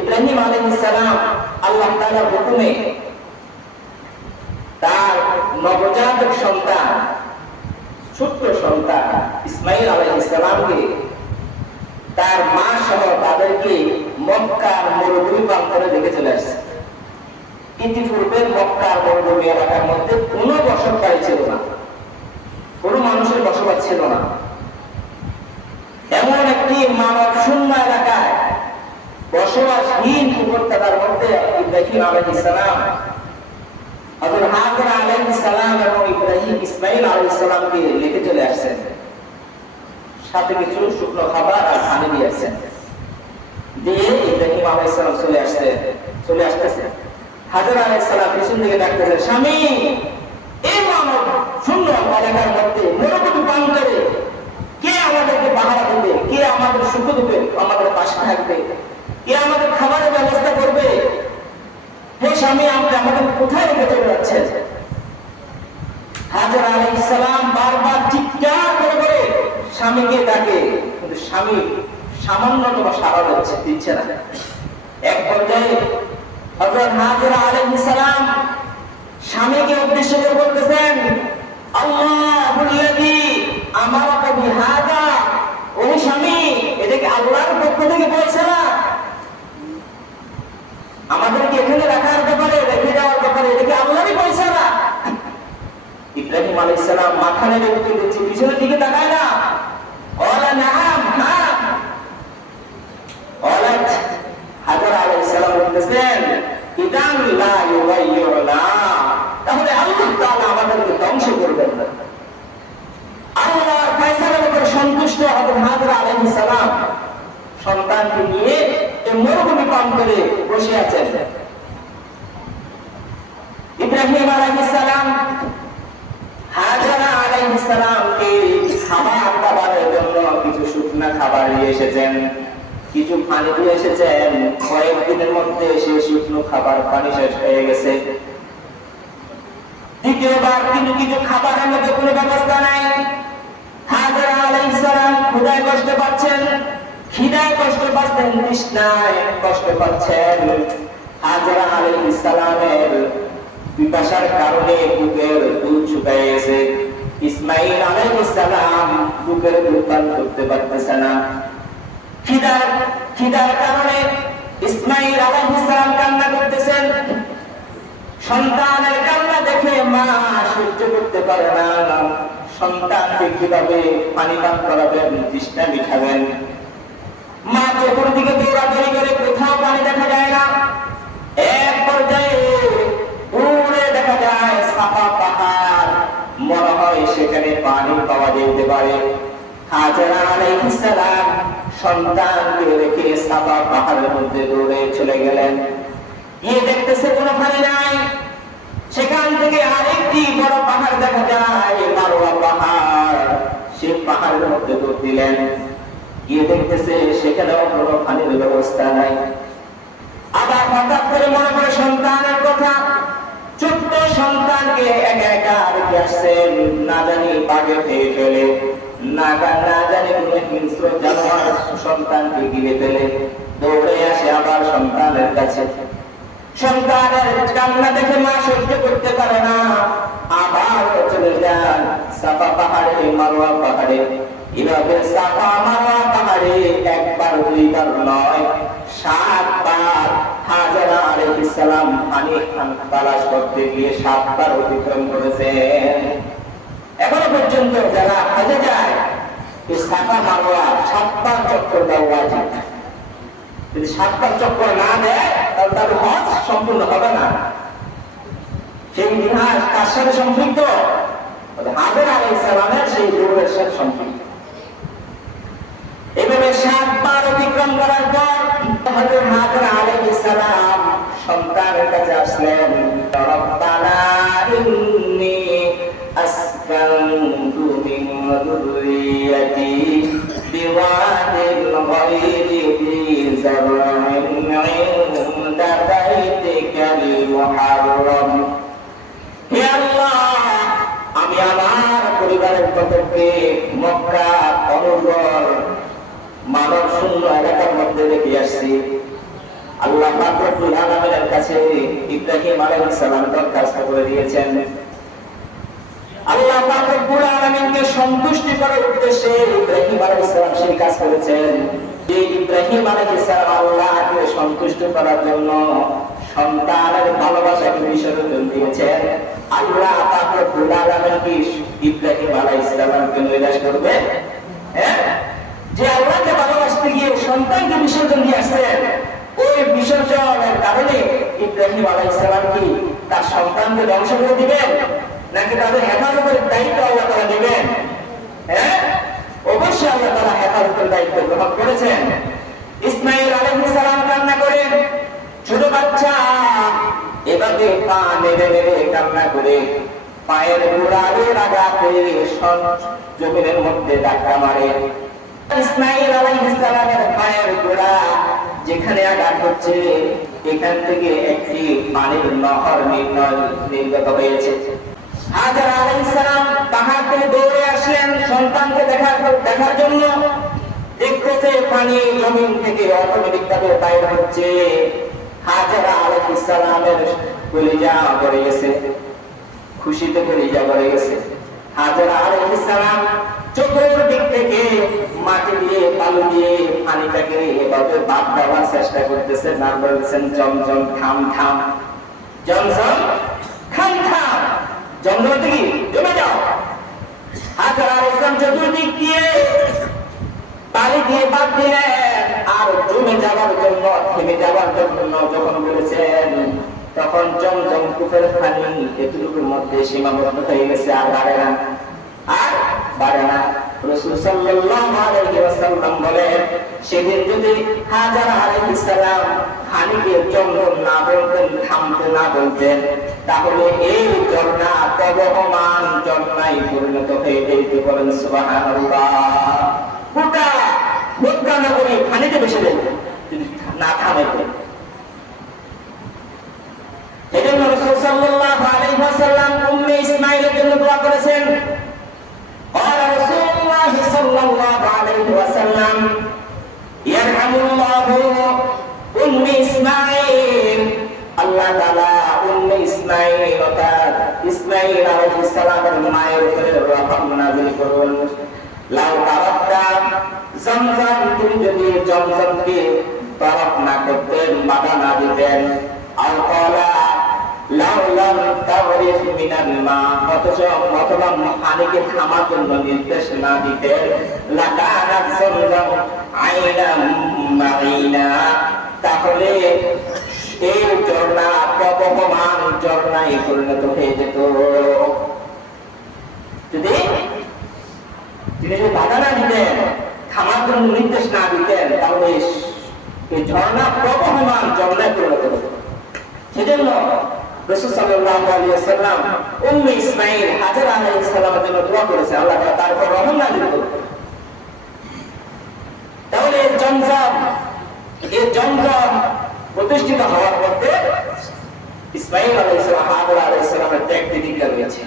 ইব্রাহিম আলাইহিস সালাম আল্লাহ তাআলার হুকুমে তার নবজাতক সন্তান, ছোট্ট সন্তান ইসমাঈল আলাইহিস সালামকে তার মা সহ তাদেরকে মক্কার মরুভূমি প্রান্তরে রেখে চলে আসছে। ইতিপূর্বে মক্কার মরুভূমি এলাকার মধ্যে কোনো বসতবাড়ি ছিল না, কোনো মানুষের বসবাস ছিল না। এমন একটি মানব শূন্য এলাকায় বসবাসহীন উপত্যকার মধ্যে ইব্রাহিম আলাইহিস সালাম, হযরত হাজরা আলাইহিস সালাম এবং ইব্রাহিম ইসমাঈল আলাইহিস সালামকে রেখে চলে আসছেন। সাথে কিছু শুকনো খাবার আর পানি দিয়ে আসছেন। দিয়ে ইব্রাহিম আলাইহিস সালাম চলে আসতেছে। হাজরা আলাইহিস সালাম পিছন থেকে ডাকতেছেন, স্বামী, এই মানব শূন্য এলাকার মধ্যে মরুভূমি প্রান্তরে কে আমাদেরকে পাহারা দেবে, কে আমাদের সুখ দেবে, আমাদের পাশে থাকবে, কে আমাদের খাবারের ব্যবস্থা করবে? হে স্বামী, আপনি আমাদের কোথায় রেখে চলে যাচ্ছেন? হাজরা আলাইহিস সালাম বারবার চিৎকার করে স্বামীকে ডাকে, কিন্তু স্বামী সামান্যতম সাড়া দিচ্ছে না। এক পর্যায়ে হযরত হাজরা আলাইহিস সালাম স্বামীকে উদ্দেশ্য করে বলতেছেন, আল্লাহুল্লাযী আমারাকা বিহাযা, ও স্বামী, এটা কি আল্লাহর পক্ষ থেকে বলছে না? আমাদেরকে এখানে রাখার ব্যাপারে, রেখে যাওয়ার ব্যাপারে এটা কি আল্লাহরই বলছে না? ইব্রাহিম আলাইহিস সালাম মাথা নেড়ে উত্তর দিচ্ছে, পিছনের দিকে তাকায় না। ক্বালা নাআম, হ্যাঁ। ক্বালাত হাজরা আলাইহিস সালাম বলতেছেন, ইদান লা ইউগাইয়ুনা, তাহলে আল্লাহ তাআলা আমাদেরকে ধ্বংস করবেন না। আল্লাহর ফয়সালার উপর সন্তুষ্ট হযরত হাজরা আলাইহিস সালাম সন্তানকে নিয়ে এই মরুভূমি প্রান্তরে বসে আছেন। ইব্রাহিম আলাইহিস সালাম হাজরা আলাইহিস সালামকে খাবারের জন্য কিছু শুকনা খাবার নিয়ে এসেছেন, কিছু পানি দিয়ে এসেছেন। কয়েকদিনের মধ্যে সেই শুকনো খাবার পানি শেষ হয়ে গেছে। দ্বিতীয়বার কিছু খাবারের মধ্যে কোনো ব্যবস্থা নাই। হাজরা আলাইহিস সালাম ক্ষুধায় কষ্ট পাচ্ছেন, খিদায় কষ্ট পাচ্ছেন, তৃষ্ণায় কষ্ট পাচ্ছেন। হাজরা আলাইহিস সালামের পিপাসার কারণে বুকের দুধ শুকিয়ে গেছে। ইসমাঈল আলাইহিস সালাম বুকের দুধ পান করতে পারতেছে না। খিদার কারণে ইসমাঈল আলাইহিস সালাম কান্না করতেছেন। সন্তানের কান্না দেখে মা সহ্য করতে পারে না। সন্তানকে কিভাবে পানি পান করাবেন, তৃষ্ণা মিটাবেন? মা চতুর্দিকে দৌড়াদৌড়ি করে, কোথাও পানি দেখা যায় না। এক পর্যায়ে দূরে দেখা যায় সাফা পাহাড়, মনে হয় সেখানে পানি পাওয়া যেতে পারে। হাজরা আলাইহিস সালাম সন্তানকে রেখে সাফা পাহাড়ের মধ্যে দৌড়ে চলে গেলেন। গিয়ে দেখতেছে কোনো পানি নাই। সেখান থেকে আরেকটি বড় পাহাড় দেখা যায়, মারওয়া পাহাড়। সেই পাহাড়ের মধ্যে দৌড় দিলেন। গিয়ে দেখতেছে সেখানেও কোনো পানির ব্যবস্থা নাই। আবার হঠাৎ করে মনে করে সন্তানের কথা। ছোট্ট সন্তানকে একা একা রেখে আসছেন, না জানি বাঘে খেয়ে ফেলে, না জানি কোনো হিংস্র জানোয়ার সন্তানকে গিলে ফেলে। দৌড়ে আসে আবার সন্তানের কাছে। সন্তানের কান্না দেখে মা সহ্য করতে পারে না, আবার চলে যান সাফা পাহাড়ে, মারওয়া পাহাড়ে। এভাবে সাফা মারওয়া পাহাড়ে একবার দুইবার নয়, 7 বার হাজরা আলাইহিস সালাম পানি তালাশ করতে গিয়ে 7 বার অতিক্রম করেছেন। এখনো পর্যন্ত যারা হজে যায়, এই সাফা মারওয়া 7 বার চক্কর দেওয়া ওয়াজিব। যদি 7 বার চক্কর না দেয় তাহলে তার হজ সম্পূর্ণ হবে না। সেই ইতিহাস কার সাথে সম্পৃক্ত? হাজরা আলাইহিস সালামের সেই দৌড়ের সাথে সম্পৃক্ত। এভাবে 7 বার অতিক্রম করার পর হযরত হাজরা আলাইহিস সালাম সন্তানের কাছে আসলেন। রব্বানা ইন্নী আসকানতু মিন যুররিয়্যাতি বিওয়াদিন গায়রি যী যার'ইন 'ইনদা বাইতিকাল মুহাররম। হে আল্লাহ, আমি আমার পরিবারের পক্ষে মক্কা অনুর্বর মানব শূন্য এলাকার মধ্যে রেখে আসছি। রব্বুল আলামিনের কাছে ইব্রাহিম আলাইহিস সালাম দরখাস্ত করে দিয়েছেন। আল্লাহ পাক রব্বুল আলামিনকে সন্তুষ্ট করার উদ্দেশ্যে ইব্রাহিম আলাইহিস সালাম সেই কাজ করেছেন। যে ইব্রাহিম আলাইহিস সালাম আল্লাহকে সন্তুষ্ট করার জন্য সন্তানের ভালোবাসাকে বিসর্জন দিয়েছেন। আল্লাহ পাক রব্বুল আলামিন কি ইব্রাহিম আলাইহিস সালামকে নিরাশ করবে? হ্যাঁ, যে আল্লাহকে ভালোবাসতে গিয়ে সন্তানকে বিসর্জন দিয়ে আসছেন, ওই বিসর্জনের কারণে ইব্রাহিম আলাইহিস সালাম কি তার সন্তানকে ধ্বংস করে দিবেন, নাকি তাদের হেফাজতের দায়িত্ব আল্লাহ তাআলা নেবেন? হ্যাঁ, অবশ্যই আল্লাহ তাআলা হেফাজতের দায়িত্ব গ্রহণ করেছেন। ইসমাঈল আলাইহিস সালাম কান্না করেন, ছোট বাচ্চা এভাবে পা নেড়ে নেড়ে কান্না করে পায়ের গোড়ালে আঘাতে জমিনের মধ্যে ধাক্কা মারে। ইসমাঈল আলাইহিস সালামের পায়ের গোড়া যেখানে আঘাত হচ্ছে, এখান থেকে একটি পানির নহর নির্গত হয়েছে। হাজার আলাইহিস সালাম পাহাড় থেকে দৌড়ে আসলেন সন্তানকে দেখার জন্য। দেখতেছে পানি জমিন থেকে অটোমেটিক ভাবে বাইরে হচ্ছে। হাজার আলাইহিস সালামের কলিজা ভরে গেছে, খুশিতে কলিজা ভরে গেছে। হাজার আলাইহিস সালাম চোখের দিক থেকে মাটি দিয়ে বালু দিয়ে পানিটাকে এভাবে বাদ দেওয়ার চেষ্টা করতেছে। না বলছেন জমজম থাম থাম, জমজম থাম থাম, জমজম থেকে জমে যাও। হাজার আলাইহিস সালাম চতুর্দিক দিয়ে পানি দিয়ে বাদ দিলেন, আর জমে যাওয়ার জন্য থেমে যাওয়ার জন্য যখন বলেছেন, তখন জমজম কূপের পানি এতটুকুর মধ্যে সীমাবদ্ধ হয়ে গেছে, আর বাড়ে না, আর বাড়ে না। রাসূল সাল্লাল্লাহু আলাইহি ওয়াসাল্লাম বলেন, সেদিন যদি হাজার আলাইহিস সালাম পানিকে জমজম না বলতেন, থামতে না বলতেন, তাহলে এই ঝর্ণা প্রবহমান ঝর্ণায় পরিণত হয়ে যেত। বলেন সুবহানাল্লাহ। গোটা মক্কা নগরী পানিতে ভেসে যেত যদি না থামাইতে। এজন্য রাসূল সাল্লাল্লাহু আলাইহি ওয়াসাল্লাম উম্মে ইসমাঈলের জন্য দোয়া করেছেন। قال رسول الله صلى الله عليه وسلم يرحم الله أم إسماعيل। আল্লাহ তাআলা উম্মে ইসমাঈল অর্থাৎ ইসমাঈল আলাইহিস সালামের মায়ের উপরে রহমত নাযিল করুন। লাউ তারাক্তা জমজম, তুমি যদি জমজমকে তরক না করতেন, বাধা না দিতেন, আও ক্বালা লাউ লাম তাগরিফ মিনাল মা, অথবা পানিকে থামার জন্য নির্দেশ না দিতেন, লাকানাত জমজম আইনাম মাইনা, তাহলে এই ঝর্ণা প্রবহমান ঝর্ণায় পরিণত হয়ে যেত। যদি তিনি বাধা না দিতেন, থামার জন্য নির্দেশ না দিতেন, তাহলে এই ঝর্ণা প্রবহমান ঝর্ণায় পরিণত হতো। সেজন্য রাসূল সাল্লাল্লাহু আলাইহি ওয়াসাল্লাম উম্মে ইসমাঈল হাজার আলাইহিস সালামের জন্য দোয়া করেছে, আল্লাহ তাআলা তার উপর রহমত নাযিল করুন। তাহলে এই জমজম প্রতিষ্ঠিত হওয়ার মধ্যে ইসমাঈল আলাইহিস সালাম হাজার আলাইহিস সালামের ত্যাগ প্রতিজ্ঞা রয়েছে।